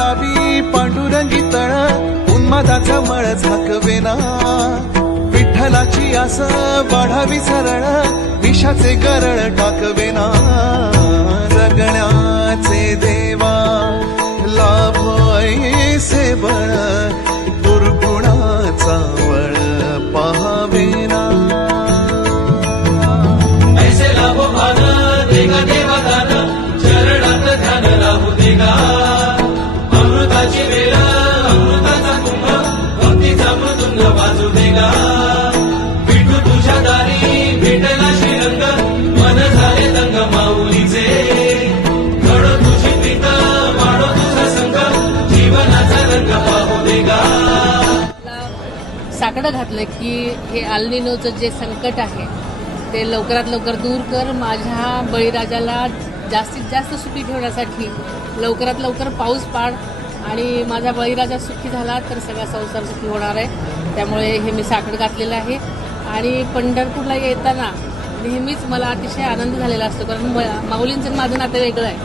दावी पांडुरंगी तळ उन्मादाचा मळ झाकवेना विठ्ठलाची आस वाढावी सरळ विषाचे गरळ टाकवेना जगण्याचे देवा लाभ ऐसे बळ दुर्गुणाचा वळ पाहावेना ऐसे लाभो भान देगा देवा दान चरणात ध्यान राहू देगा अमृताची वेळ अमृताचा कुंभ भक्तीचा मृदुंग वाजू देगा विठू तुझ्या दारी भेटला श्रीरंग मन झाले दंग माऊलीचे घडो तुझी प्रीत वाढो तुझा संग जीवनाचा रंग पाहू देगा. साकडं घातलं की हे अल्निनोचं जे संकट आहे ते लवकरात लवकर दूर कर. माझ्या बळीराजाला जास्तीत जास्त सुखी ठेवण्यासाठी लवकरात लवकर पाऊस पाड आणि माझा बळीराजा सुखी झाला तर सगळा संसार सुखी होणार आहे. त्यामुळे हे मी साकडं घातलेलं आहे आणि पंढरपूरला येताना नेहमीच मला अतिशय आनंद झालेला असतो कारण माऊलींचं माझं नातं वेगळं आहे.